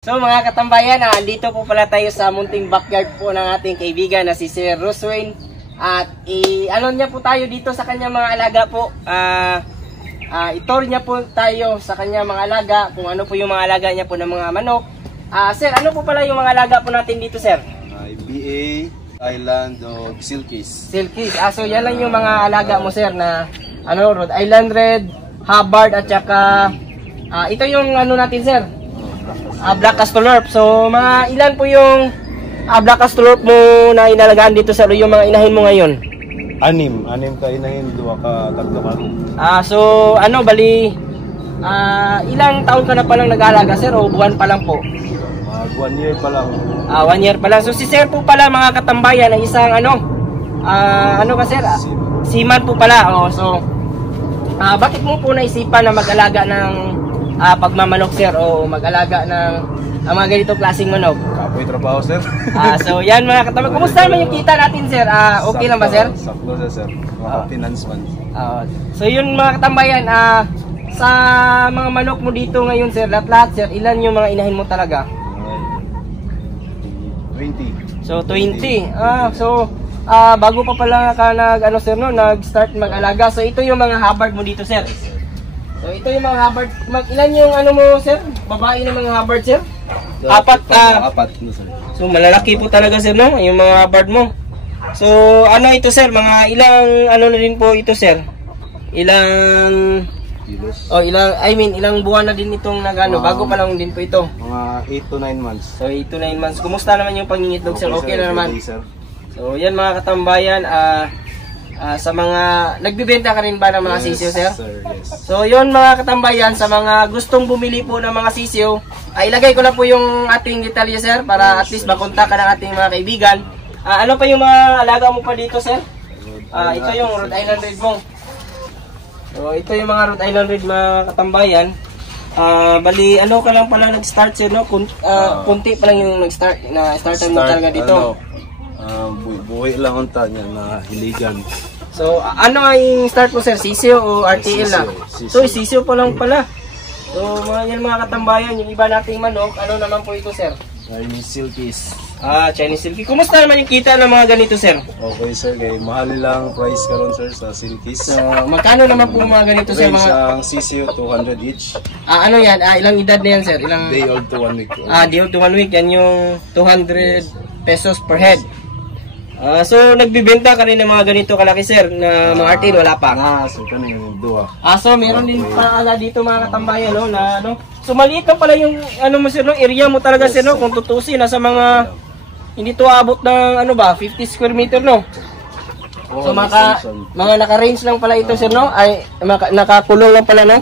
So mga katambayan, andito po pala tayo sa munting backyard po ng ating kaibigan na si Sir Roswin. At ano niya po tayo dito sa kanya mga alaga po. Itor niya po tayo sa kanya mga alaga, kung ano po yung mga alaga niya po ng mga manok. Sir, ano po pala yung mga alaga po natin dito, sir? IBA, Island of Silkies. Silkies. So yan lang yung mga alaga mo, sir, na Rhode Island Red, Hubbard at saka ito yung ano natin, sir. Black Castolorp. So, mga ilan po yung Black Castolorp mo na inalagaan dito sa yung mga inahin mo ngayon? Anim ka inahin, 2 ka katlokan. So, bali, ilang taon ka na palang nag-aalaga, sir, o buwan pa lang po? 1 year pa lang. 1 year pa lang. So, si sir po pala, mga katambayan, ay isang ka, sir? Seaman po pala. So, bakit mo po naisipan na mag-alaga ng pagmamanok, sir, o mag-alaga ng mga ganitong klaseng manok? Kapoy trabaho, sir. So yan mga katambayan, kumusta naman yung kita natin, sir? Okay lang ba, sir? Sakto na, sir. Mga finance man. So yun mga katambayan, sa mga manok mo dito ngayon, sir, lahat, sir, ilan yung mga inahin mo talaga? 20. So 20. Bago pa pala ka sir, nag-start mag-alaga. So ito yung mga Hubbard mo dito, sir. So ito yung mga Hubbard. Ilan yung mo, sir? Babae ng mga Hubbard, sir? 4. Apat na, sir. So malalaki po talaga, sir, no? Yung mga Hubbard mo. So ito, sir? Mga ilang na din po ito, sir? Ilang kilos? Ilang buwan na din itong bago pa lang din po ito. Mga 8 to 9 months. So 8 to 9 months. Kumusta naman yung pangingitlog, sir? Okay na naman. Sir. So yan mga katambayan, sa mga nagbibenta ka rin ba ng mga sisiyo, sir? Sir, yes. So yun mga katambayan, sa mga gustong bumili po ng mga sisiyo, ilagay ko na po yung ating detalye, sir, para at least makontak ka ng ating mga kaibigan. Ano pa yung mga alaga mo pa dito, sir? Ito yung Rhode Island Red mo. So ito yung mga Rhode Island Red, mga katambayan. Bali ka lang pala nag-start, sir, no? Kunti pa lang yung nag-start na startan mo talaga dito. Buhay lang ang tanya na hiligan. So, ano yung start mo, sir? Sisiyo o RTL na? So, sisiyo pa lang pala. So, mga katambayan, yung iba nating manok, ano naman po ito, sir? Chinese Silkies. Chinese Silkies. Kumusta naman yung kita ng mga ganito, sir? Okay, sir. Mahal lang price karon, sir, sa Silkies. So, magkano naman po mga ganito, sir? Ang sisiyo, 200 each. Ano yan? Ilang edad na yan, sir? Day old to 1 week. Day old to 1 week. Yan yung 200 pesos per head. So, nagbibenta ka rin ng mga ganito kalaki, sir, na mga RTL, wala pa? So, ito na yung 2. So, meron din pala dito mga katambayan, no, na So, maliit lang pala yung, mo, sir, no, area mo talaga, sir, no, kung tutusin, nasa mga, hindi to abot ng, 50 square meter, no? So, mga naka-range lang pala ito, sir, no? Nakakulong lang pala, no?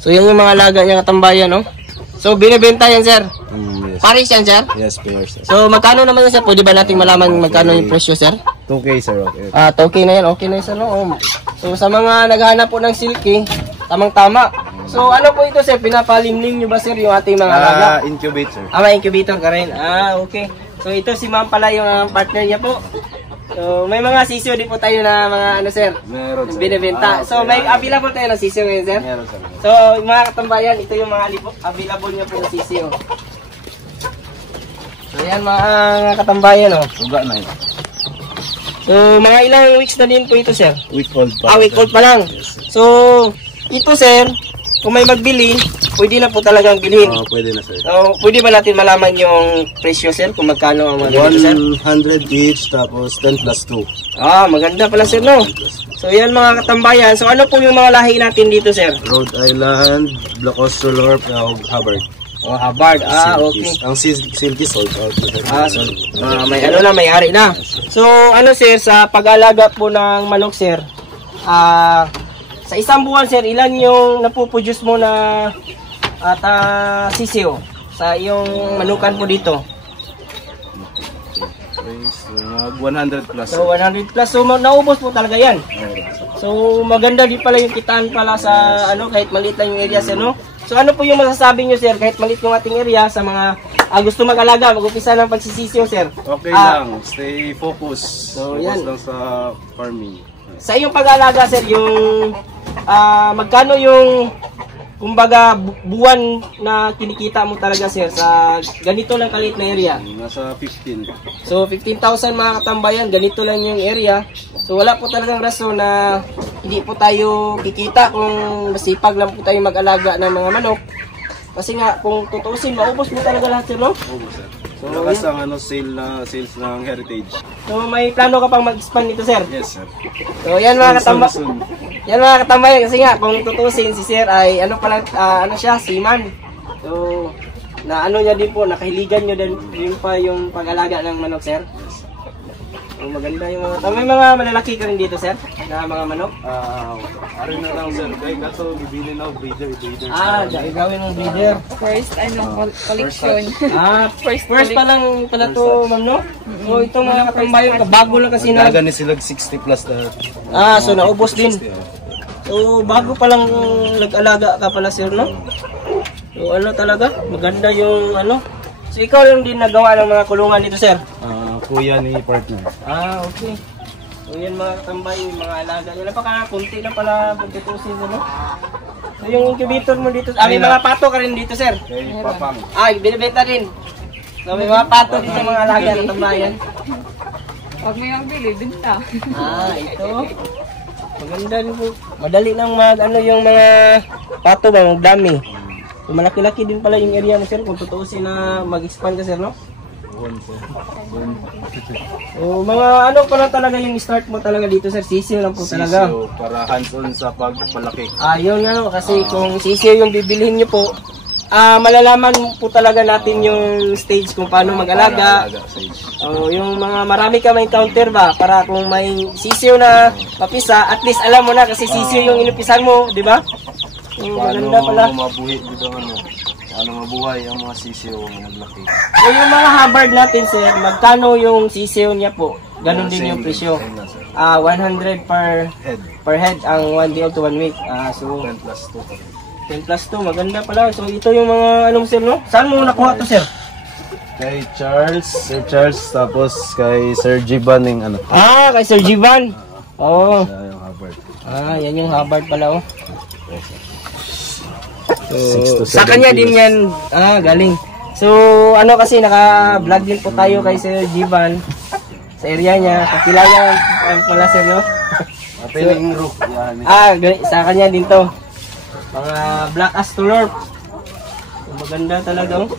So, yan yung mga alaga niya katambayan, no? So, binibenta yan, sir? Yes. Paris yan, sir? Yes, pairs. So, magkano naman yan, sir? Pwede ba natin malaman magkano yung presyo, sir? 2K, sir. Okay. 2K na yan. Okay na yan, sir, no? So, sa mga naghahanap po ng silky, tamang-tama. So, ano po ito, sir? Pinapalimlim nyo ba, sir, yung ating mga alaga? Incubator. May incubator ka rin. Okay. So, ito si ma'am pala yung partner niya po. So, may mga sisiyo din po tayo na mga, sir? Meron, sir. Binibenta. So, may available tayo ng sisiyo ngayon, sir? Meron, sir. So, mga katambayan, ito yung mga available niya po ng sisiyo. So, yan mga katambayan, Suga na yun. So, mga ilang weeks na din po ito, sir? Week old pa. Week old pa lang. So, ito, sir, kung may magbili, pwede na po talagang bilhin. Pwede na, sir. So, pwede ba natin malaman yung presyo, sir? Kung magkano ang mga ganito, sir? 100 each, tapos 10 plus 2. Maganda pala, sir, no? So, yan mga katambayan. So, ano po yung mga lahi natin dito, sir? Rhode Island, Black Castolorp, Hubbard. Hubbard. Okay. Ang silky sold out. So, may ari na. So, sir, sa pag-alaga po ng manok, sir, sa isang buwan, sir, ilan yung napuproduce mo na sisiyo sa iyong manukan po dito? 100 plus. So, 100 plus. So, naubos po talaga yan. So, maganda din pala yung kitaan pala sa, kahit maliit lang yung area, sir, no? So, ano po yung masasabi nyo, sir, kahit maliit yung ating area, sa mga gusto mag-alaga, mag-upisa ng pagsisisyo, sir? Okay lang. Stay focused. So, focus yan lang sa farming. Sa iyong pag-alaga, sir, yung magkano yung kumbaga buwan na kinikita mo talaga sir sa ganito lang kaliit na area? Nasa 15. So 15,000 mga katambayan, ganito lang yung area. So wala po talagang rason na hindi po tayo kikita kung masipag lang po tayo mag-alaga ng mga manok. Kasi nga kung tutusin, maubos mo talaga lahat sir, no? Oo, sir. So, Lakas ang sales ng heritage. So may plano ka pang mag-expand nito sir? Yes, sir. So yan mga katambayan. Soon. Yan mga katambayan, kasi nga kung tutusin si sir ay ano pala, ano siya, seaman. So na ano niya din po, nakahiligan niyo din pa yung pag-alaga ng manok sir. So, maganda yung mga may mga malalaki ka rin dito sir na mga manok. Ari na lang, sir. Kaya kaso bibili na breeder. Gagawin ng breeder. First, collection. First pa lang pala to ma'am, no? So itong mga katambayan, bago lang kasi na. Nagagan ni sila 60 plus na. So naubos din. So bago pa lang nag-alaga ka pala sir, no? So ano talaga, maganda yung ano. So ikaw lang din nagawa ng mga kulungan dito sir? Kuya ni partner. Okay. So yan mga katambay, yung mga alaga. Yan pa kunti lang pala pagtutusin mo, no? So yung incubator mo dito, may mga pato ka rin dito sir? Kay Papang. Binibenta rin. So may mga pato dito mga alaga ng tambayan. Pag may magbili, binta. Ito. Maganda rin po. Madali lang yung mga pato ba, magdami. So malaki-laki din pala yung area mo sir kung tutuusin na mag-expand ka sir, no? So mga ano pala talaga yung start mo talaga dito sir, sisiyo lang po talaga. Sisiyo, para hands-on sa pagpalaki. Yun nga no, kasi kung sisiyo yung bibilhin nyo po, malalaman po talaga natin yung stage kung paano mag-alaga. Yung mga marami ka may counter ba, para kung may sisiyo na mapisa, at least alam mo na kasi sisiyo yung inupisan mo, di ba? Maganda pala. Mabuhi dito mabuhay ang mga sisiyo na naglaki. So yung mga Hubbard natin sir, magkano yung sisiyo niya po? Ganon din yung presyo. 100 per head ang 1 day to 1 week. So 10 plus 2. 10 plus 2, maganda pala. So ito yung mga anong sir, no? Saan mo nakuha to sir? Kay Sir Charles, tapos kay Sir Jiban ng ano. Kay Sir Jivan. Yung Hubbard. Yan yung Hubbard pala, oh. So, 6 to 7 sa kanya din kilos. yan, galing. So, ano kasi, naka-vlog din po tayo kay Sir Jivan sa area niya. Kakilala pala sir, no? Piling roof. Yan. Sa kanya din to. Mga Black Astolorp. So, maganda talaga, oh.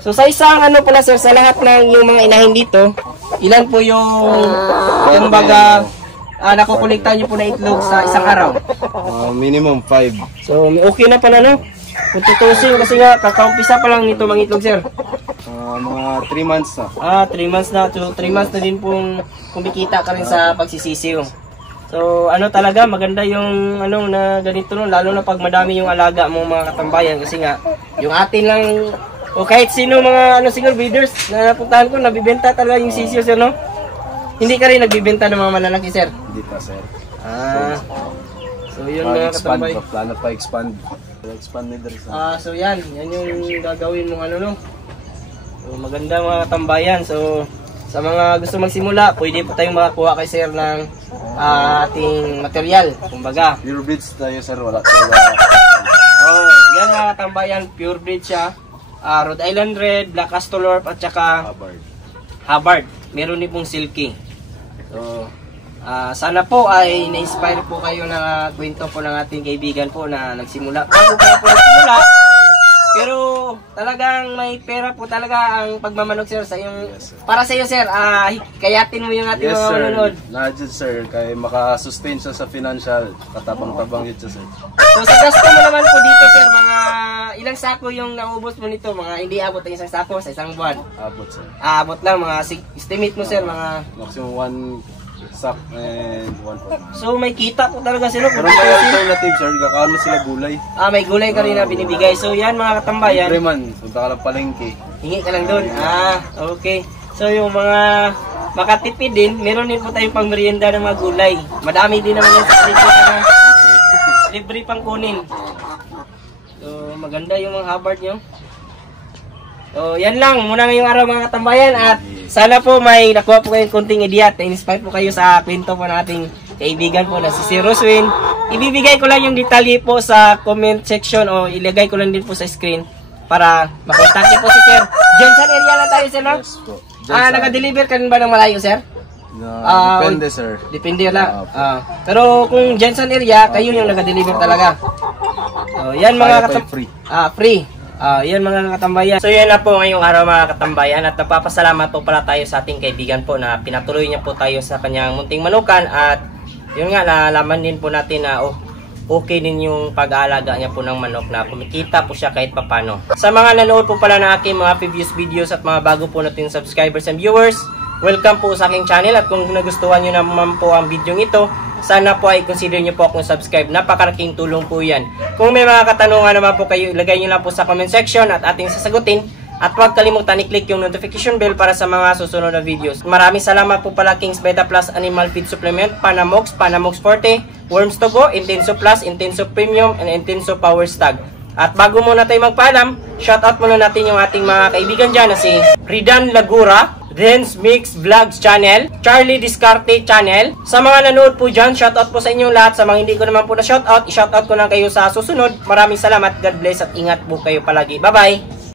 So, sa isang ano pala sir, sa lahat ng yung mga inahin dito, ilan po yung baga, nakukulikta nyo po na itlog sa isang araw? Minimum 5. So, okay na pala, no? Kung tutusin, kasi nga, kakaumpisa pa lang nito mga itlog, sir. Mga 3 months na. 3 months na. So, 3 months na din pong kumikita ka rin sa pagsisisiw. So, ano talaga, maganda yung ano na ganito, no? Lalo na pag madami yung alaga mong mga katambayan. Kasi nga, yung atin lang, o kahit sino mga siguro breeders na napuntahan ko, nabibenta talaga yung sisiw, sir, no? Hindi ka rin nagbibenta ng mga malalaki, sir? Hindi pa, sir. So yun mga katambay. Plano pa expand. Expand nila sa. So yan yung gagawin mong ano, no? So maganda mga katambayan. So sa mga gusto magsimula, pwede po tayong makakuha kay sir ng ating material. Kumbaga. Pure breeds tayo, sir. Wala. Yan mga katambayan, pure breed siya. Rhode Island Red, Black Astolorp at saka Hubbard. Meron din pong silky. So, sana po ay na-inspire po kayo na kwento po ng ating kaibigan po na nagsimula. Bago pa po nagsimula, pero talagang may pera po talaga ang pagmamanok, sir, sa iyong, para sa iyo, sir. Kayatin mo yung ating mga manunod. Nadyan, sir. Kaya makasustain siya sa financial. Katabang-tabang yun siya, sir. So sa gasto mo naman po dito, sir, mga ilang sako yung naubos mo nito? Mga hindi abot ang isang sako sa isang buwan? Abot, sir. Abot lang, mga estimate mo, sir, mga maximum 1 sack and 1 so may kita po talaga sila. Pero may alternative, sir. Kakaan mo sila gulay. May gulay ka rin na binibigay. So yan mga katambayan. Siyempre man, punta ka lang palengke. Hingi ka lang doon. Okay. So yung mga makatipid din, meron din po tayong pang merienda ng mga gulay. Madami din naman yung sa libre pang kunin. So maganda yung mga Hubbard nyo. So yan lang muna ngayong araw mga katambayan, at sana po may nakuha po kayong konting idea at na-inspire po kayo sa kwento po ng ating kaibigan po na si Sir Roswin ibibigay ko lang yung detalye po sa comment section o ilagay ko lang din po sa screen para makontak niyo po si Sir. Jensen area lang tayo, Sir, no? Yes po. Naka-deliver ka rin ba ng malayo, Sir? Depende, sir. Depende lang. Pero kung Jensen area, kayo yung naka-deliver talaga. Yan mga free. Free. Yan mga katambayan. So yan na po ngayong araw mga katambayan at nagpapasalamat po pala tayo sa ating kaibigan po na pinatuloy niya po tayo sa kanyang munting manukan at yun nga nalaman din po natin na okay din yung pag-aalaga niya po ng manok na kumikita po siya kahit papano. Sa mga nanood po pala ng aking mga previous videos at mga bago po natin subscribers and viewers, welcome po sa aking channel at kung nagustuhan nyo naman po ang video ito, sana po ay consider nyo po akong subscribe. Napakaraking tulong po yan. Kung may mga katanungan naman po kayo, ilagay nyo lang po sa comment section at ating sasagutin. At huwag kalimutan i-click yung notification bell para sa mga susunod na videos. Maraming salamat po pala King's Beta Plus Animal Feed Supplement, Panamox, Panamox Forte, Worms to Go, Intenso Plus, Intenso Premium, and Intenso Power Stag. At bago muna tayo magpaalam, shoutout muna natin yung ating mga kaibigan dyan na si Ridan Lagura, Dance Mix Vlogs Channel, Charlie Discarte Channel. Sa mga nanood po dyan, shoutout po sa inyong lahat. Sa mga hindi ko naman po na shoutout, i-shoutout ko na kayo sa susunod. Maraming salamat, God bless at ingat po kayo palagi. Bye-bye!